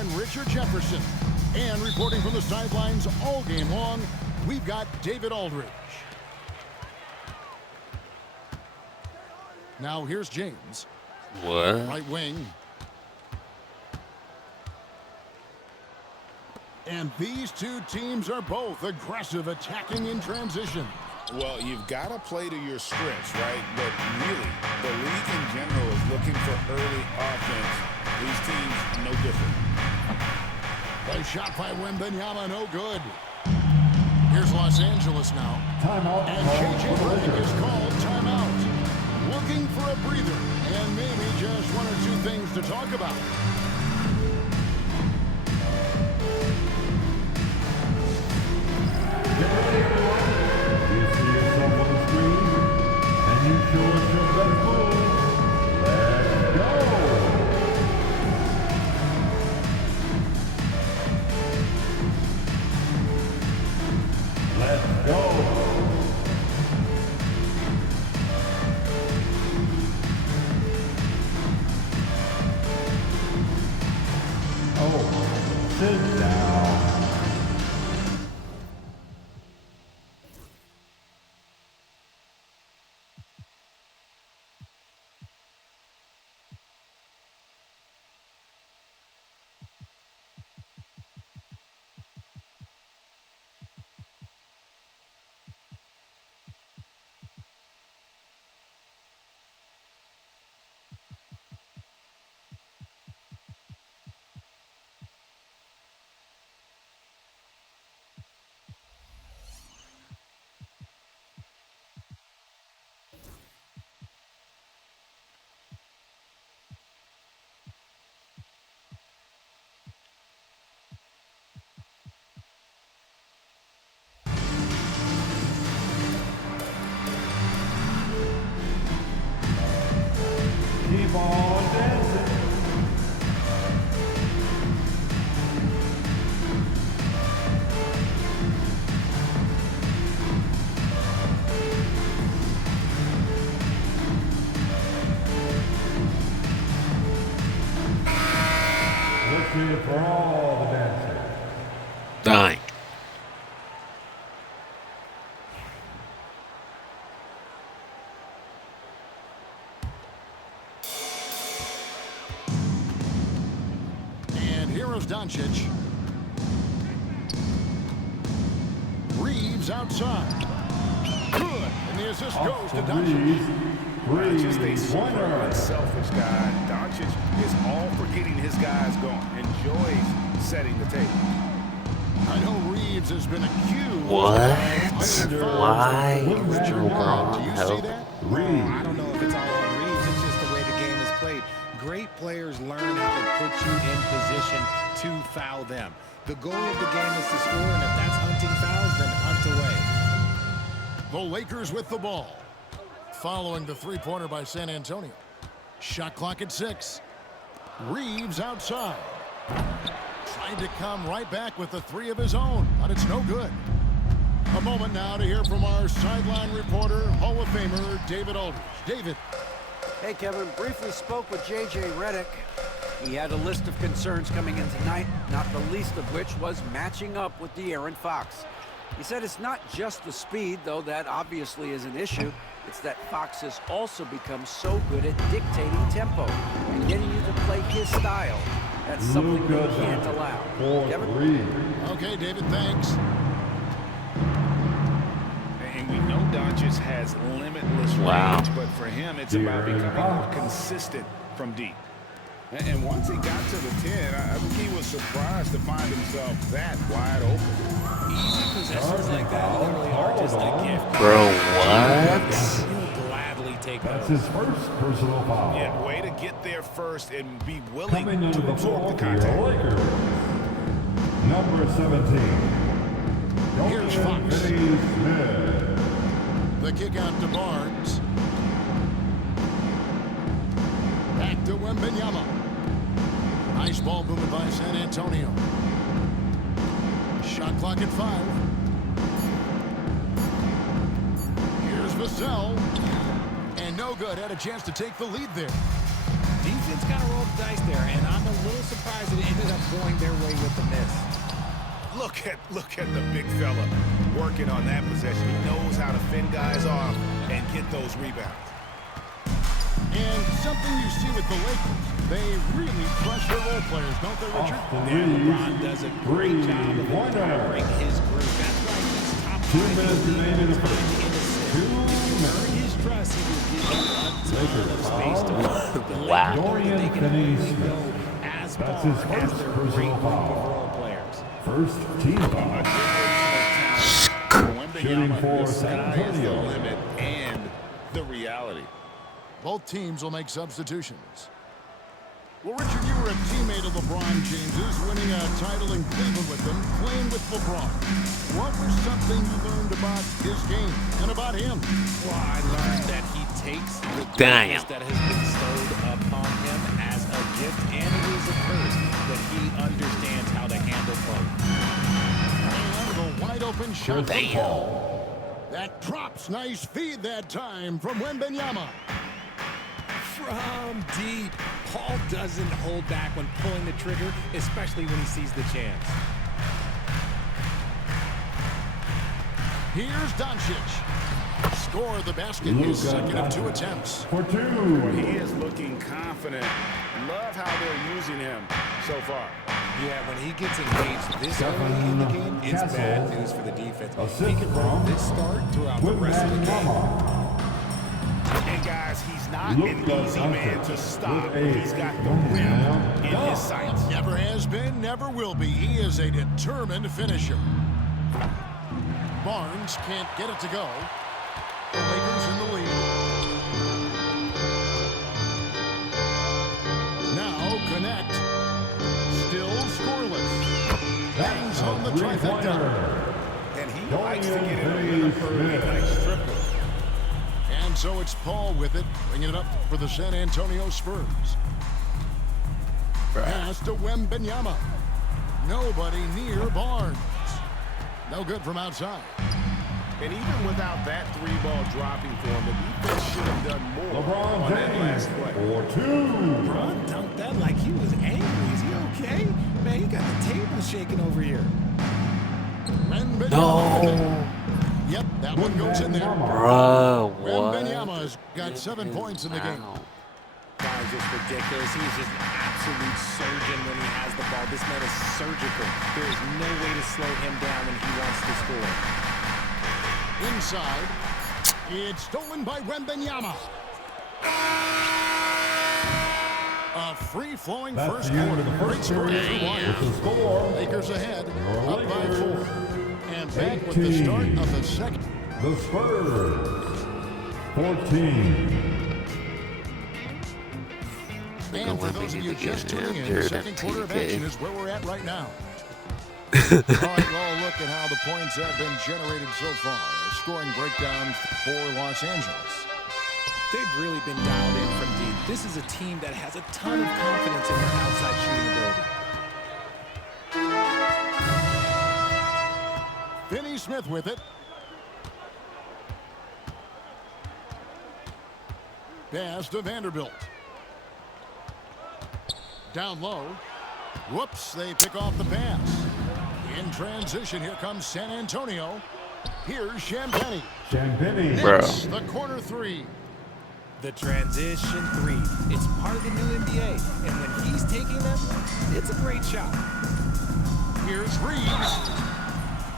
and Richard Jefferson. And reporting from the sidelines all game long, we've got David Aldridge. Now here's James. What? Right wing. And these two teams are both aggressive, attacking in transition. Well, you've got to play to your strengths, right? But really, the league in general is looking for early offense. These teams, no different. A shot by Wembanyama, no good. Here's Los Angeles now. Timeout. And J.J. Redick is called timeout. Looking for a breather, and maybe just one or two things to talk about. Get ready, everyone. You see yourself on the screen, and you show us your best move. Let's go. Let's go. Oh, sit down. Keep on dancing. Let's hear it for all the dancers. Dying. Here's Doncic. Reeves outside. Good. And the assist goes to Doncic. Just a super unselfish guy. Doncic is all for getting his guys going. Enjoys setting the table. I know Reeves has been accused. What? Why? Richard, Oh, do you help. see that? I don't know if it's all on Reeves. It's just the way the game is played. Great players learn how to put you in position to foul them. The goal of the game is to score, and if that's hunting fouls, then hunt away. The Lakers with the ball. Following the three-pointer by San Antonio. Shot clock at 6. Reeves outside. Trying to come right back with the three of his own, but it's no good. A moment now to hear from our sideline reporter, Hall of Famer David Aldridge. David. Hey, Kevin. Briefly spoke with J.J. Redick. He had a list of concerns coming in tonight, not the least of which was matching up with De'Aaron Fox. He said it's not just the speed, though that obviously is an issue. It's that Fox has also become so good at dictating tempo and getting you to play his style. That's something we can't allow. Kevin? Okay, David, thanks. And we know Doncic has limitless range, but for him, it's about becoming more consistent from deep. And once he got to the 10, I think he was surprised to find himself that wide open. Easy possessions like that literally are just a gift. Bro, what? He'll gladly take That's those. his first personal foul. Yeah, way to get there first and be willing Coming into to the absorb ball the for your contact. Lakers, number 17. Here's Dorian Fox. Finney-Smith. The kick out to Barnes. Back to Wembanyama. Nice ball movement by San Antonio. Shot clock at 5. Here's Vassell. And no good. Had a chance to take the lead there. Defense got to roll the dice there, and I'm a little surprised it ended up going their way with the miss. Look at the big fella working on that possession. He knows how to fend guys off and get those rebounds. And something you see with the Lakers, they really crush their role players, don't they, Richard? Yeah, LeBron does a great job of empowering his group. That's why he's top 2 minutes remaining in the first. 2 minutes. Earn his trust, he will give you a ton of space to work. The Wow. Lakers, Dorian they can only Finney-Smith. go as That's far his as first their personal great group foul. of role players. First team foul. Shooting for San Antonio. The limit and the reality. Both teams will make substitutions. Well, Richard, you were a teammate of LeBron James's, winning a title in Cleveland with him, playing with LeBron. What was something you learned about his game and about him? Well, I learned that he takes the Damn. greatness that has been bestowed upon him as a gift, and it is a curse, that he understands how to handle both. And the wide open shot from Damn. Paul. That drops. Nice feed that time from Wembanyama. From deep, Paul doesn't hold back when pulling the trigger, especially when he sees the chance. Here's Doncic. Score the basket, his second of 2 attempts. For 2. He is looking confident. Love how they're using him so far. Yeah, when he gets engaged this early in the game, it's Castle. bad news for the defense. Assist He can run from this start throughout the rest of the game. And guys, he's not Look an at easy that. man to stop. Good He's got the aim. rim in his sights. Never has been, never will be. He is a determined finisher. Barnes can't get it to go. The Lakers in the lead. Now connect. Still scoreless. Bangs on the trifecta. And he likes to get it with a pretty nice triple. And so it's Paul with it, bringing it up for the San Antonio Spurs. Pass to Wembanyama. Nobody near Barnes. No good from outside. And even without that 3-ball dropping for him, the defense should have done more LeBron on that James last play. for 2. LeBron dunked that like he was angry. Is he okay? Man, he got the table shaking over here. Wembanyama. No. Yep, that one goes in there. Bro, what? Wembanyama's got 7 points in the game. Wow. Guy's just ridiculous. He's just an absolute surgeon when he has the ball. This man is surgical. There is no way to slow him down when he wants to score. Inside. It's stolen by Wembanyama. A free-flowing That's first the end quarter. of the Great first score period. through wire. With the score, Lakers ahead, Your up by Lakers, 4. And back with the 18. start of the second. the Spurs 14. And for those of you just tuning in, the second quarter of action is where we're at right now. All right, well, look at how the points have been generated so far. A scoring breakdown for Los Angeles. They've really been dialed in from deep. This is a team that has a ton of confidence in their outside shooting ability. Finney Smith with it. Pass to Vanderbilt. Down low. Whoops, they pick off the pass. In transition, here comes San Antonio. Here's Champagny. Champagny. Bro. Hits the corner 3. The transition 3. It's part of the new NBA. And when he's taking them, it's a great shot. Here's Reeves.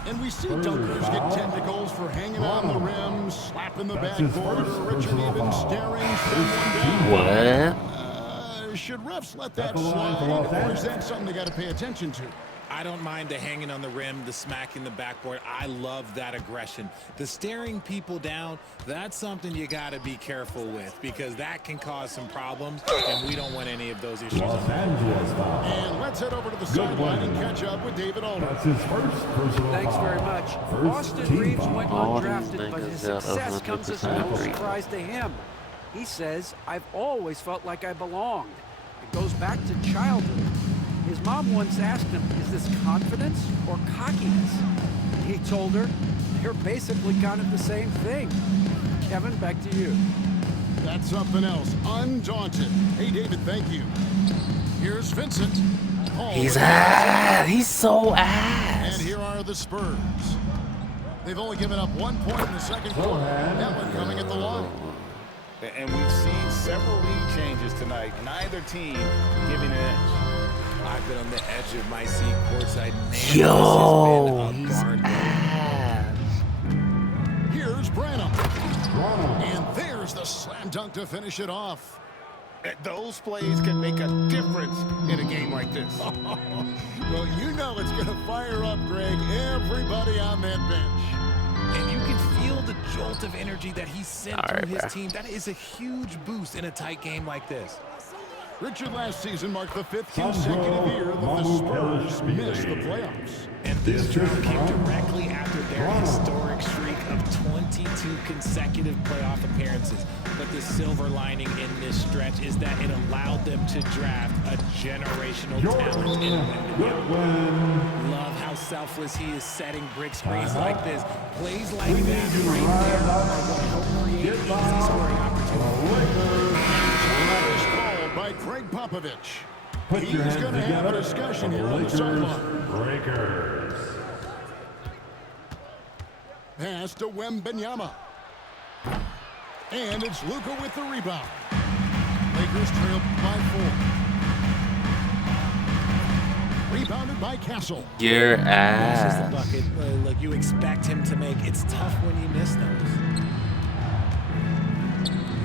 And we see dunkers get technicals for hanging on the rim, slapping the That's his backboard, first or Richard personal even foul. staring someone down. What? Should refs let that That's the line for slide, Los or is Angeles. that something they got to pay attention to? I don't mind the hanging on the rim, the smacking the backboard. I love that aggression. The staring people down, that's something you got to be careful with because that can cause some problems, and we don't want any of those issues. Los Angeles foul. And let's head over to the Good sideline one. and catch up with David Alder. That's his first personal Thanks foul. very much. First Austin team Reeves foul. went All these undrafted, but his niggas got success comes as no 100% surprise to him. He says, I've always felt like I belonged. It goes back to childhood. His mom once asked him, is this confidence or cockiness? He told her, they're basically kind of the same thing. Kevin, back to you. That's something else. Undaunted. Hey, David, thank you. Here's Vincent. He's ass. He's so ass. And here are the Spurs. They've only given up 1 point in the second quarter. That one coming at the line. And we've seen several lead changes tonight. Neither team giving an edge. I've been on the edge of my seat courtside. Man, Yo, this he's has been a barn ass. Here's Branham. And there's the slam dunk to finish it off. Those plays can make a difference in a game like this. Well, you know it's going to fire up, Greg, everybody on that bench. And you can feel the jolt of energy that he sent All right, through his bro. team. That is a huge boost in a tight game like this. Richard last season marked the 5th consecutive year that the Spurs missed the playoffs. And this drop came directly after their historic streak of 22 consecutive playoff appearances. But the silver lining in this stretch is that it allowed them to draft a generational talent in Wembenyama. Love how selfless he is setting brick screens like this. Plays like that right there are what help create easy scoring opportunities. Called by Craig Popovich. Put your He's hands going to have a together discussion for here on the Lakers sideline. Breakers. Pass to Wembenyama. And it's Luka with the rebound. Lakers trail by 4. Rebounded by Castle. Your That's just ass. the bucket like you expect him to make. It's tough when you miss those.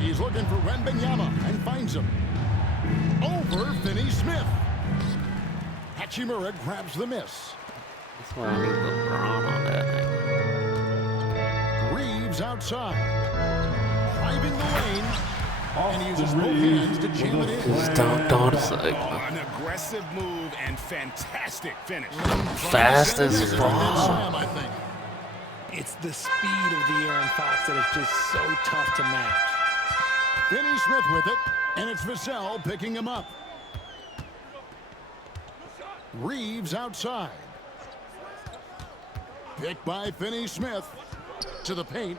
He's looking for Wembenyama and finds him. Over Finney Smith. Hachimura grabs the miss. That's why I need LeBron on that thing. Reeves outside. Driving the lane. And he uses Austin both Reeves hands to jam it in. Just don't say. An aggressive move and fantastic finish. Fast as Slam, fuck. I think. It's the speed of the Aaron Fox that is just so tough to match. Finney Smith with it, and it's Vassell picking him up. Reeves outside. Picked by Finney Smith. To the paint.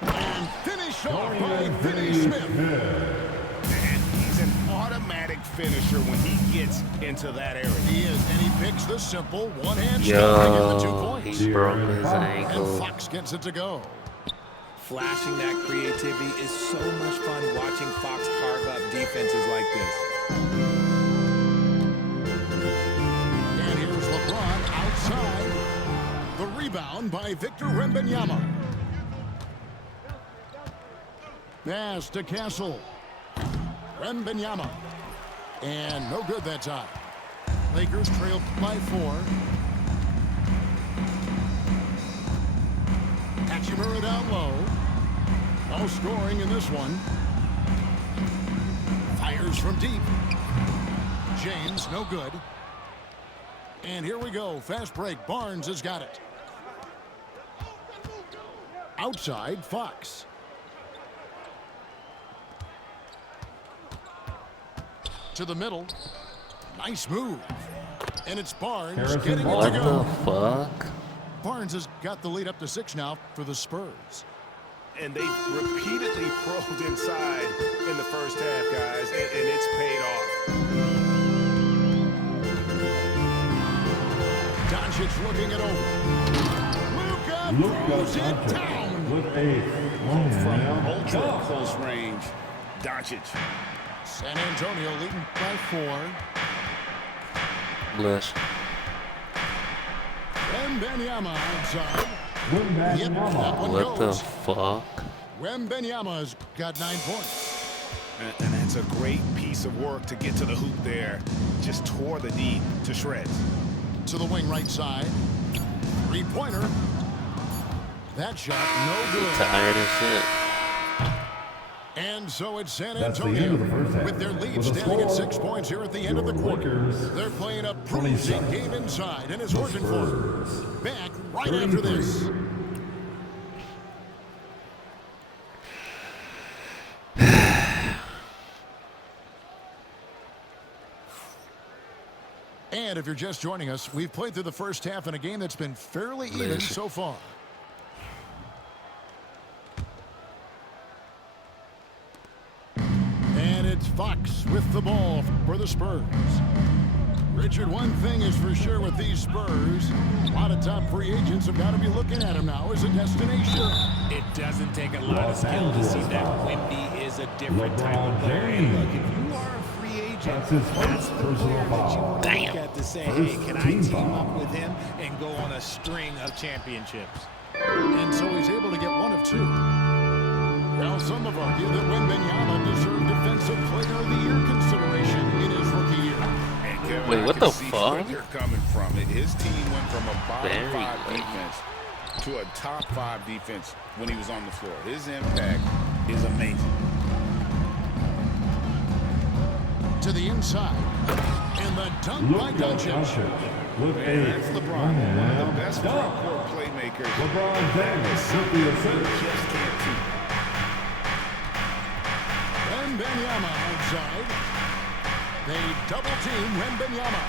And finished off by Finney Smith. And he's an automatic finisher when he gets into that area. He is, and he picks the simple one-hand shot to get the 2 Yo, points. he broke his And ankle. Fox gets it to go. Flashing that creativity is so much fun watching Fox carve up defenses like this. And here's LeBron outside. The rebound by Victor Wembanyama. Pass to Castle. Wembanyama. And no good that time. Lakers trail by 4. Hachimura down low. No scoring in this one. Fires from deep. James, no good. And here we go. Fast break. Barnes has got it. Outside, Fox. To the middle. Nice move. And it's Barnes Harrison getting it to What go. the fuck? Barnes has got the lead up to 6 now for the Spurs. And they repeatedly probed inside in the first half, guys, and it's paid off. Doncic looking it over. Luka throws it Doncic down. with a From one-hand ultra dunk. close range, Doncic. San Antonio leading by 4. Bless. Wembanyama outside. Wembanyama. Yep, that one What the goes. fuck? Wembanyama's got 9 points. And that's a great piece of work to get to the hoop there. Just tore the D to shreds. To the wing right side. 3-pointer. That shot no good. Tired as shit. And so it's San That's the Antonio end of the first half. with their lead With a standing at score, 6 points here at the end of the your quarter. Lakers, They're playing a bruising 27. game inside, and it's The working for them. Spurs, Back right after 33. this. And if you're just joining us, we've played through the first half in a game that's been fairly even so far. with the ball for the Spurs. Richard, one thing is for sure with these Spurs, a lot of top free agents have got to be looking at him now as a destination. It doesn't take a lot of skill to see that Wemby is a different type of player. And look, if you are a free agent, that's the player that you want to look at to say, hey, can I team up with him and go on a string of championships? And so he's able to get one of two. Now, some have argued that Wembanyama deserved Defensive Player of the Year consideration in his rookie year. Kevin, Wait, I what can the see fuck? where they're coming from. His team went from a bottom Very five late. defense to a top five defense when he was on the floor. His impact is amazing. To the inside. And the dunk by Luka Doncic. Doncic with And a that's LeBron, one of the best dunk. front-court playmakers. LeBron James with the assist. Just can't beat. Wembanyama outside. They double team Wembanyama.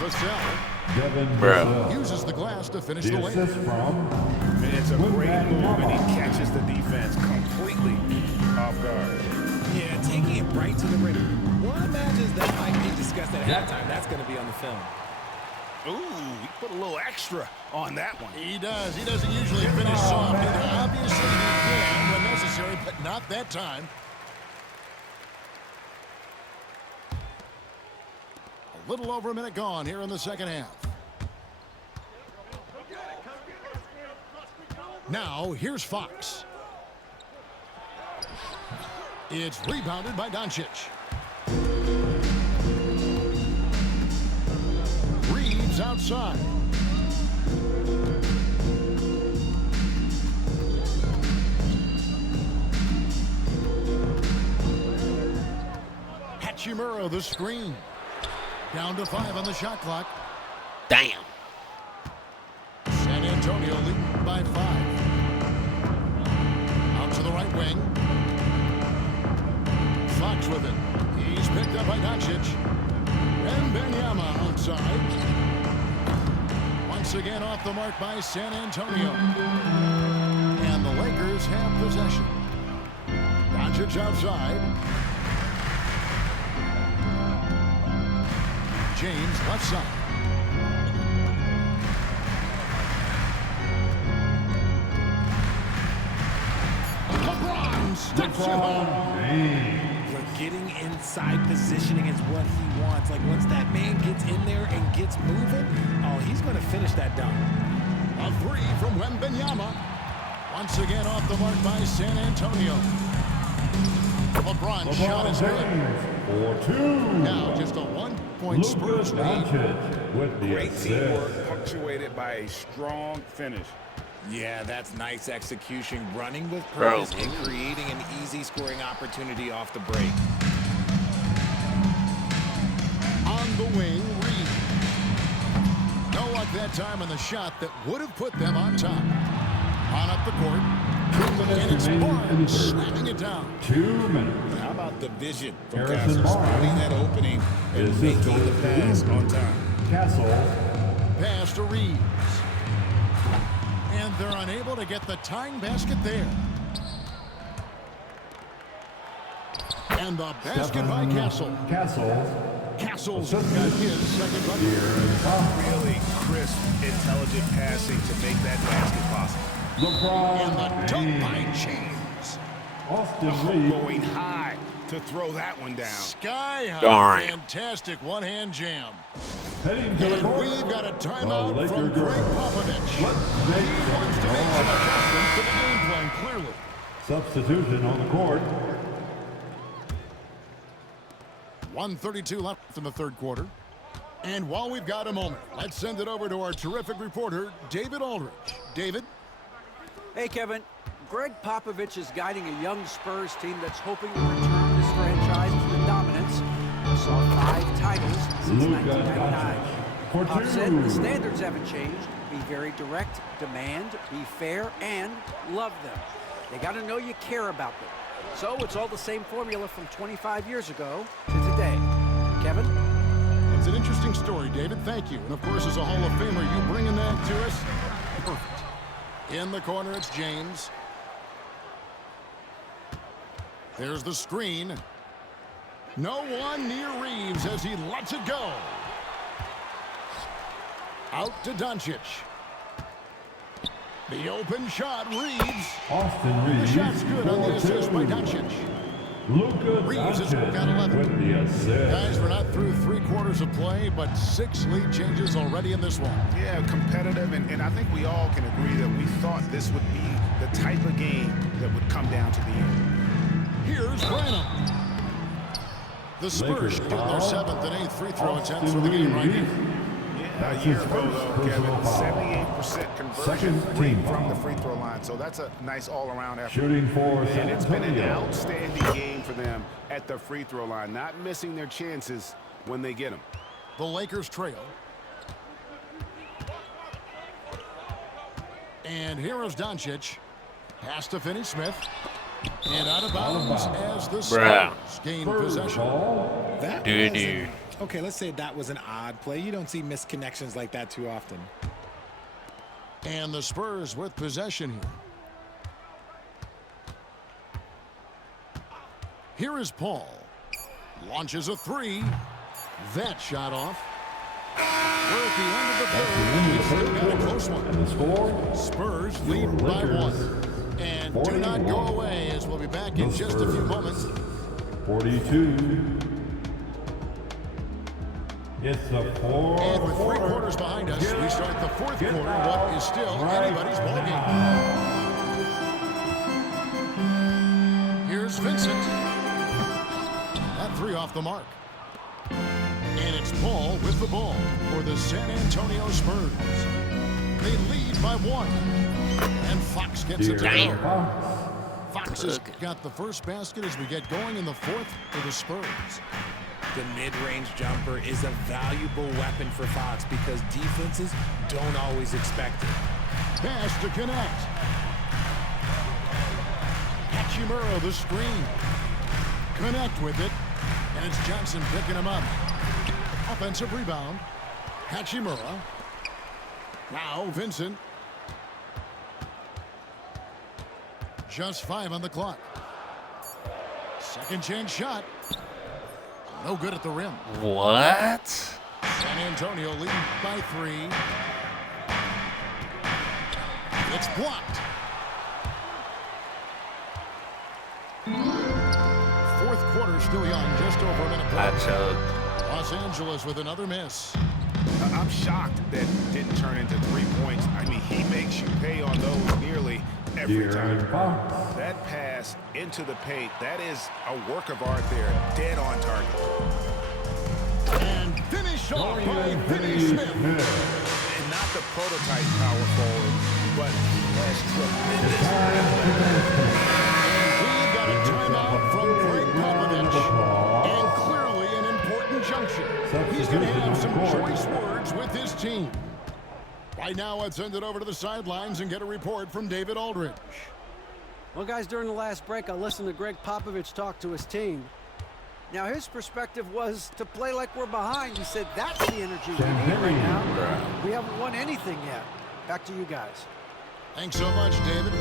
Vassell Devin Bro. Vassell. uses the glass to finish The the layup. assist from And it's a great move, and he catches the defense completely off guard. Yeah, taking it right to the rim. One imagines that might be discussed at halftime. That's going to be on the film. Ooh, he put a little extra on that one. He does. He doesn't usually finish soft either. Obviously, he can when necessary, but not that time. A little over a minute gone here in the second half. Now, here's Fox. It's rebounded by Doncic. Reeves outside. Hachimura the screen. Down to 5 on the shot clock. Damn. San Antonio leading by 5. Out to the right wing. Fox with it. He's picked up by Doncic. And Wembanyama outside. Once again off the mark by San Antonio. And the Lakers have possession. Doncic outside. James left side. LeBron steps it home. Look, getting inside positioning is what he wants. Like, once that man gets in there and gets moving, oh, he's going to finish that dunk. A 3 from Wembanyama. Once again off the mark by San Antonio. LeBron's shot is good. For 2. Now just a 1-point Luka Spurs lead. Doncic with the Great assist. teamwork, punctuated by a strong finish. Yeah, that's nice execution, running with Bro. purpose and creating an easy scoring opportunity off the break. On the wing, Reed. No luck that time on the shot that would have put them on top. On up the court. 2 minutes And it's remaining in the Barnes third. slamming it down. 2 minutes. How about the vision from Harrison Castle, Barnes. spotting that opening and Is this making going the to pass be? on time. Castle. Pass to Reeves. And they're unable to get the tying basket there. And the basket by Castle. Castle. Castle's got his second bucket. Really crisp, intelligent passing to make that basket possible. And the LeBron dunk by James. James. Austin Reeves. Going high to throw that one down. Sky high. Darn. Fantastic one-hand jam. Heading to the And court. we've got a timeout Laker from Greg girls. Popovich. Let's He make wants to make some adjustments to the game plan, clearly. Substitution on the court. 1:32 left in the third quarter. And while we've got a moment, let's send it over to our terrific reporter, David Aldridge. David? Hey, Kevin. Greg Popovich is guiding a young Spurs team that's hoping to return this franchise to the dominance. They saw 5 titles since Luka 1999. Doncic for Pop said 2. the standards haven't changed. Be very direct, demand, be fair, and love them. They got to know you care about them. So it's all the same formula from 25 years ago to today. Kevin? It's an interesting story, David. Thank you. And of course, as a Hall of Famer, you bringing that to us? Perfect. In the corner, it's James. There's the screen. No one near Reeves as he lets it go. Out to Doncic. The open shot, Reeves. Austin The Reeves. shot's good on the assist by Doncic. Luka Reeves has got Doncic 11. with the assist. Guys, we're not through 3 quarters of play, but 6 lead changes already in this one. Yeah, competitive, and I think we all can agree that we thought this would be the type of game that would come down to the end. Here's Branham. The Spurs Lakers shoot their foul. 7th and 8th free throw attempts Austin for the game right Reeves. here. Yeah, a year ago, though, Kevin, 78% conversion Second rate team from foul. the free throw line. So that's a nice all-around effort. Shooting for And San it's been an Antonio. outstanding game for them at the free throw line, not missing their chances when they get them. The Lakers trail. And here is Doncic. Pass to Finney-Smith. And out of bounds as the Bruh. Spurs gain Spurs possession. ball. That Dude. wasn't- Okay, let's say that was an odd play. You don't see misconnections like that too often. And the Spurs with possession here. Here is Paul. Launches a 3. That shot off. We're at the end of the third. We've still got a close one. And the score? Spurs lead by Lakers 1. And do not go 41. away as we'll be back in The just a few Spurs. moments. 42. It's the fourth And with 3 quarter. quarters behind us, we start the 4th Get quarter, out what is still right anybody's ballgame. Here's Vincent. That 3 off the mark. And it's Paul with the ball for the San Antonio Spurs. They lead by 1. And Fox gets it to De'Aaron go. Fox. Fox has got the first basket as we get going in the 4th for the Spurs. The mid-range jumper is a valuable weapon for Fox because defenses don't always expect it. Pass to connect. Hachimura the screen. Connect with it. And it's Johnson picking him up. Offensive rebound. Hachimura. Now Vincent. Just 5 on the clock. Second chance shot. No good at the rim. What? San Antonio leading by 3. It's blocked. 4th quarter still young, just over a minute I left. choked. Los Angeles with another miss. I'm shocked that didn't turn into 3 points. I mean, he makes you pay on those nearly every De'Aaron time. Fox. That pass into the paint, that is a work of art there. Dead on target. And finish off by Finney-Smith. And not the prototype power forward, but he has tremendous. We got a timeout from Greg Popovich. And clearly an important juncture. He's going to have some choice words with his team. Right now, let's send it over to the sidelines and get a report from David Aldridge. Well, guys, during the last break, I listened to Greg Popovich talk to his team. Now, his perspective was to play like we're behind. He said that's the energy we need right now. We haven't won anything yet. Back to you guys. Thanks so much, David.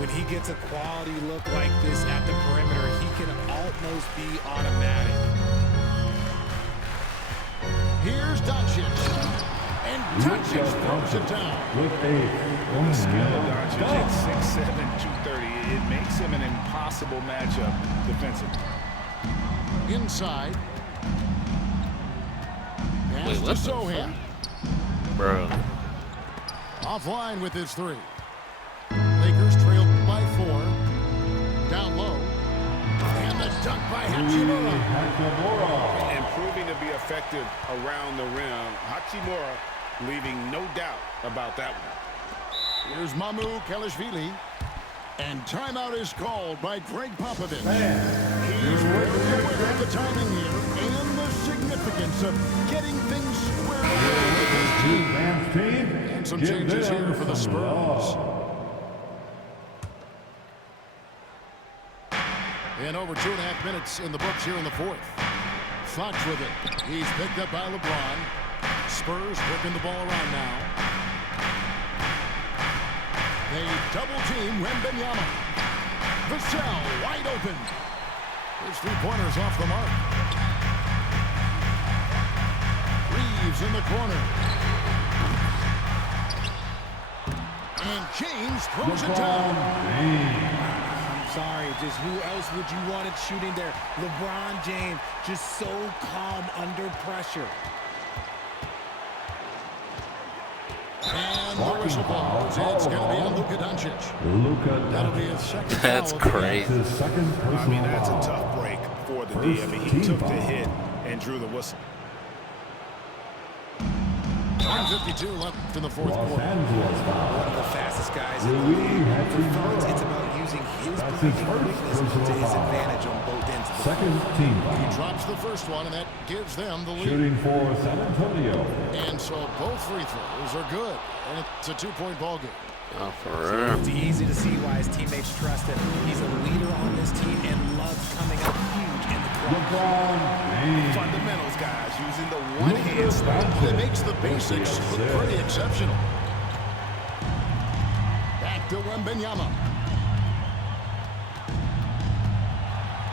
When he gets a quality look like this at the perimeter, he can almost be automatic. Here's Doncic. And Doncic throws it down. With The skill of Doncic a at 6'7", 230, it makes him an impossible matchup defensively. Inside. Pass Wait, to what the Sohan. Bro. Offline with his 3. Lakers trailed by 4. Down low. And the dunk by Hachimura. Hachimura. And proving to be effective around the rim, Hachimura leaving no doubt about that one. Here's Mamu Kelishvili. And timeout is called by Greg Popovich. He's very aware of the timing here and the significance of getting things squared away with his team. Man's team. And some Give changes them here for the some Spurs. love. And over 2.5 minutes in the books here in the 4th. Fox with it. He's picked up by LeBron. Spurs working the ball around now. They double team Wembanyama. Vassell wide open. His three-pointer's off the mark. Reeves in the corner. And James throws it down. I'm sorry, just who else would you want it shooting there? LeBron James, just so calm under pressure. And the whistle blows. It's going to be on Luka Doncic. That'll be his second foul. That's of the game. crazy. His second personal I mean, that's a foul. tough break for the D. I mean, he took the hit and drew the whistle. 1:52 left in the fourth Los quarter. Angeles foul. One of the fastest guys in the Louis league. For Hudson Fonz, Murray. it's about using his That's his blocking first quickness personal to his foul. advantage on both ends of the Second team He foul. drops the first one, and that gives them the lead. Shooting for San Antonio. And so both free throws are good. And it's a two-point ball game. Oh, for real. It's easy to see why his teammates trust him. He's a leader on this team and loves coming up huge in the clutch. LeBron James. Fundamentals, guys, using the one-hand swipe. He makes the basics look pretty exceptional. Back to Wembanyama.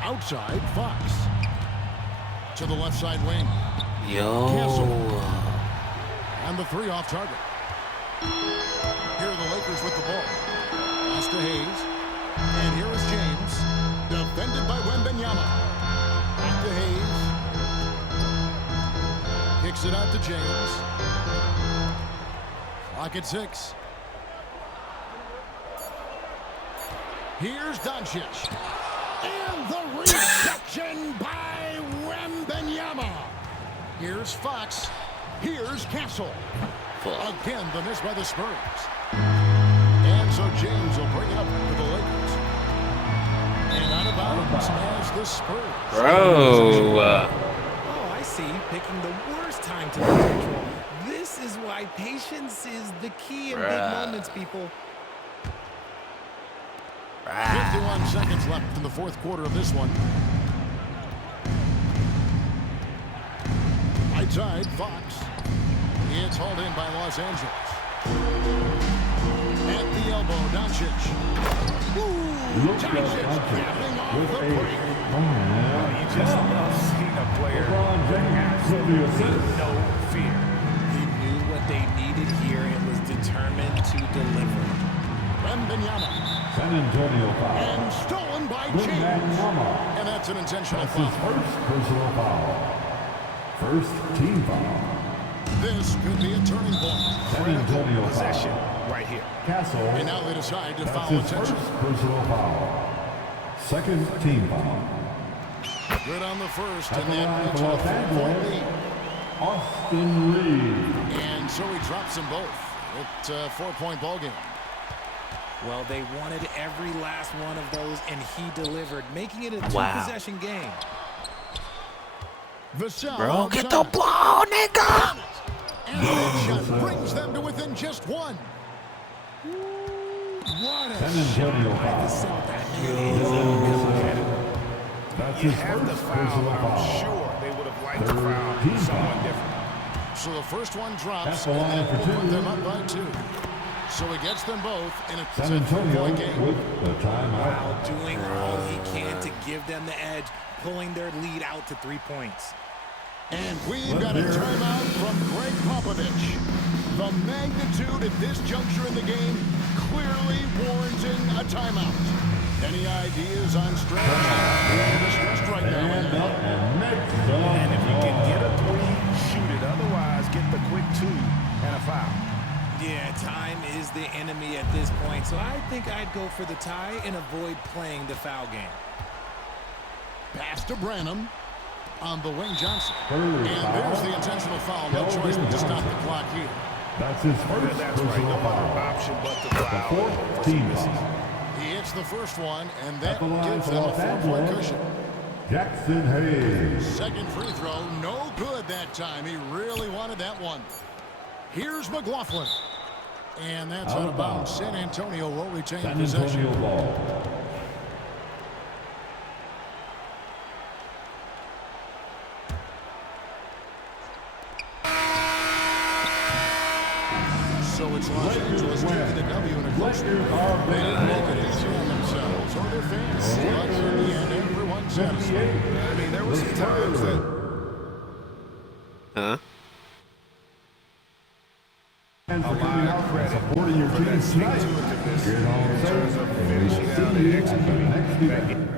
Outside, Fox. To the left side wing. Yo. And the three off target. Here are the Lakers with the ball. Pass to Hayes. And here is James. Defended by Wembanyama. Back to Hayes. Kicks it out to James. Clock at 6. Here's Doncic. And the reception by Wembanyama. Here's Fox. Here's Castle. Again, the miss by the Spurs. And so James will bring it up for the Lakers. And out of bounds as the Spurs. Bro. Oh, I see. Picking the worst time to lose control. This is why patience is the key in big moments, people. 51 seconds left in the fourth quarter of this one. Right side, Fox. It's hauled in by Los Angeles. At the elbow, Doncic. Doncic grabbing off with the a break. You just love seeing a player LeBron James with the assist. no fear. He knew what they needed here and was determined to deliver. Wembanyama. San Antonio foul. And stolen by James. Wembanyama. And that's an intentional That's his foul. first personal foul. First team foul. This could be a turning point. San Antonio Possession foul. right here. And Castle. now they decide to That's foul his first intentionally. personal foul. Second team foul. Good on the first, At and the line that makes for it a Los 3-point Angeles, lead. Austin Reeves. And so he drops them both. It's a 4-point ball game. Well, they wanted every last one of those, and he delivered, making it a two-possession game. Vassell Bro, get the outside. ball, nigga. And the shot brings them to within just one. What a San Antonio foul. shot that That's You his have first the foul, personal but I'm foul. sure they would have liked to Third foul team someone foul. different. So the first one drops, That's the and line that for will two. put them up by 2. So he gets them both, and it's San a Antonio 3-point game. with the timeout. While doing all he can to give them the edge, pulling their lead out to 3 points. And we've got a timeout from Greg Popovich. The magnitude at this juncture in the game clearly warranting a timeout. Any ideas on strategy? We're discussed right now. Stand up and make some And if you can noise. get a 3, shoot it. Otherwise, get the quick 2 and a foul. Yeah, time is the enemy at this point, so I think I'd go for the tie and avoid playing the foul game. Pass to Branham on the wing, Johnson. Third And foul. there's the intentional foul. No choice but to stop the clock here. That's his first That's right. personal No other foul. option but to The foul. fourth team foul. He hits the first one, and At that the line gives for them a Los 4-point Angeles, cushion. Jackson Hayes. Second free throw, no good that time. He really wanted that one. Here's McLaughlin. And that's out of bounds. San Antonio will retain San possession. Antonio ball. So it's Los Angeles taking the W in a close one. Lakers are They didn't make it victorious. easy on themselves or their fans. But in the end, everyone satisfied. I mean, there were some times that... Huh? And A for coming lot out of and credit supporting your for team that tonight. stick-to-itiveness Get all in set. terms of And we'll finishing out see and you at the executing next that event. game.